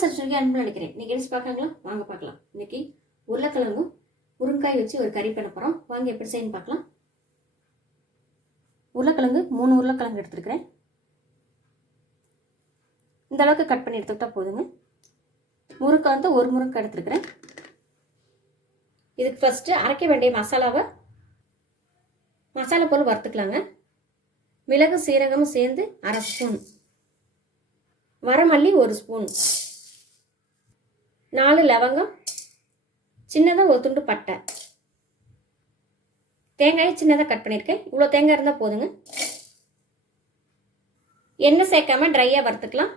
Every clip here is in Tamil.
சச்சுக்கு அன்பு நினைக்கிறேன். இன்னைக்கு எடுத்து பார்க்கலாங்களா வாங்க பார்க்கலாம். இன்னைக்கு உருளைக்கிழங்கும் முருங்காய் வச்சு ஒரு கறி பண்ண போகிறோம் வாங்க எப்படி செய்யணும் பார்க்கலாம். உருளைக்கிழங்கு மூணு உருளைக்கிழங்கு எடுத்துருக்கிறேன். இந்த அளவுக்கு கட் பண்ணி எடுத்துக்கிட்டா போதுங்க. முருங்கை வந்து ஒரு முருங்காய் எடுத்துருக்கிறேன். இதுக்கு ஃபஸ்ட்டு அரைக்க வேண்டிய மசாலாவை மசாலா பொருள் வறுத்துக்கலாங்க. மிளகு சீரகமும் சேர்ந்து அரை ஸ்பூன். வரமல்லி ஒரு ஸ்பூன். நாலு லவங்கம் சின்னதாக ஒரு துண்டு பட்டை. தேங்காயை சின்னதாக கட் பண்ணியிருக்கேன். இவ்வளோ தேங்காய் இருந்தால் போதுங்க. எண்ணெய் சேர்க்காம ட்ரையாக வறுத்துக்கலாம்.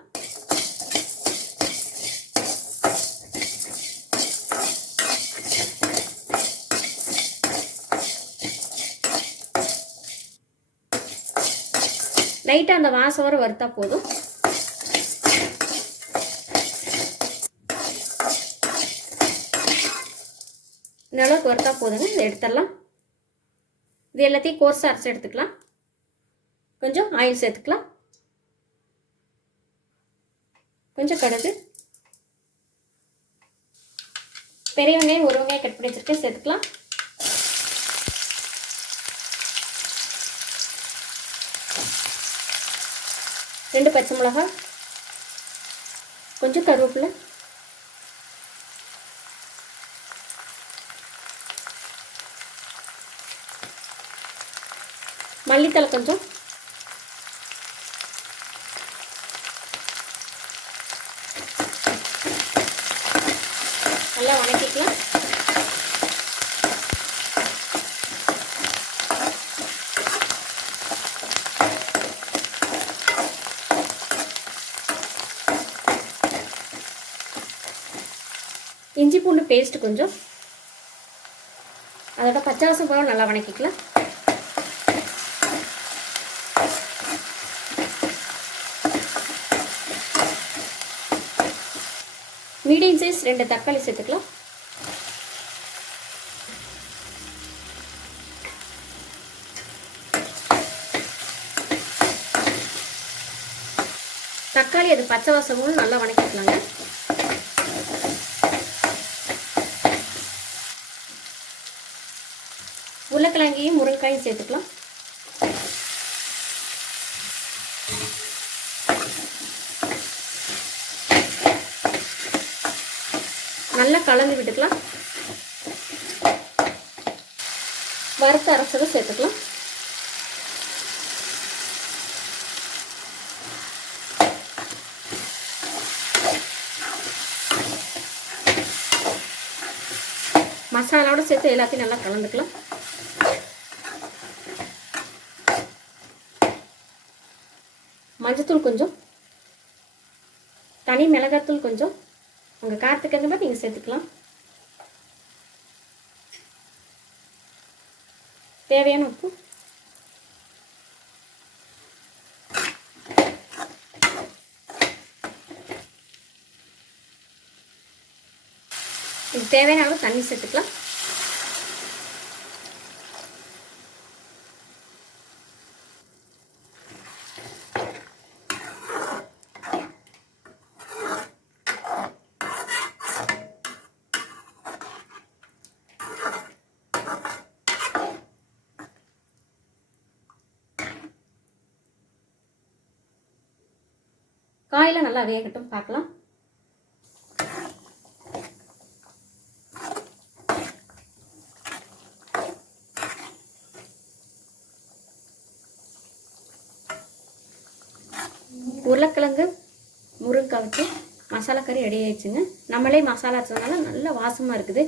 லைட்டாக அந்த வாசம் வர வறுத்தா போதும். இந்த அளவுக்கு வறுத்தா போதுங்க. இதை எடுத்துடலாம். இது எல்லாத்தையும் கோர்ஸாக அரைச்சி எடுத்துக்கலாம். கொஞ்சம் ஆயில் சேர்த்துக்கலாம். கொஞ்சம் கடுகு. பெரிய வெங்காயம் ஒரு வெங்காயம் கட் பண்ணி வச்சுருக்கேன். சேர்த்துக்கலாம். ரெண்டு பச்சை மிளகாய். கொஞ்சம் கருவேப்பிலை. மல்லித்தலை கொஞ்சம். நல்லா வணக்கிக்கலாம். இஞ்சி பூண்டு பேஸ்ட் கொஞ்சம். அதோட பச்சை வாசம் போக நல்லா வணக்கிக்கலாம். மீடியம் சைஸ் ரெண்டு தக்காளி சேர்த்துக்கலாம். தக்காளி அது பச்சை வாசமும் நல்லா வணக்கிக்கலாங்க. உருளைக்கிழங்கையும் முருங்காயும் சேர்த்துக்கலாம். நல்லா கலந்து விட்டுக்கலாம். வறுத்த அரைச்சதை சேர்த்துக்கலாம். மசாலாவோட சேர்த்து எல்லாத்தையும் நல்லா கலந்துக்கலாம். மஞ்சத்தூள் கொஞ்சம். தனி மிளகாத்தூள் கொஞ்சம். உங்கள் காரத்துக்கு அந்த மாதிரி நீங்கள் சேர்த்துக்கலாம். தேவையான உப்பு. இது தேவையான அளவு தண்ணி சேர்த்துக்கலாம். காயெல்லாம் நல்லா வேகட்டும் பார்க்கலாம். உருளைக்கிழங்கு முருங்கை வச்சு மசாலா கறி ரெடி ஆயிடுச்சுங்க. நம்மளே மசாலா வச்சதுனால நல்ல வாசமாக இருக்குது.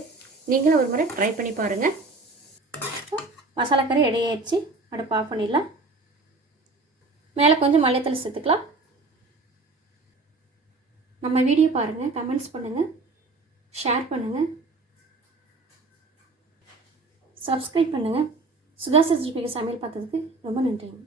நீங்களும் ஒரு முறை ட்ரை பண்ணி பாருங்கள் மசாலா கறி ரெடி ஆயிடுச்சு. அடுப்பு ஆஃப் பண்ணிடலாம். மேலே கொஞ்சம் மல்லித்தலை சேர்த்துக்கலாம். நம்ம வீடியோ பாருங்கள் கமெண்ட்ஸ் பண்ணுங்கள் ஷேர் பண்ணுங்கள் சப்ஸ்கிரைப் பண்ணுங்கள் சுதா சஜிபிக சமையல் பார்த்ததுக்கு ரொம்ப நன்றிங்க.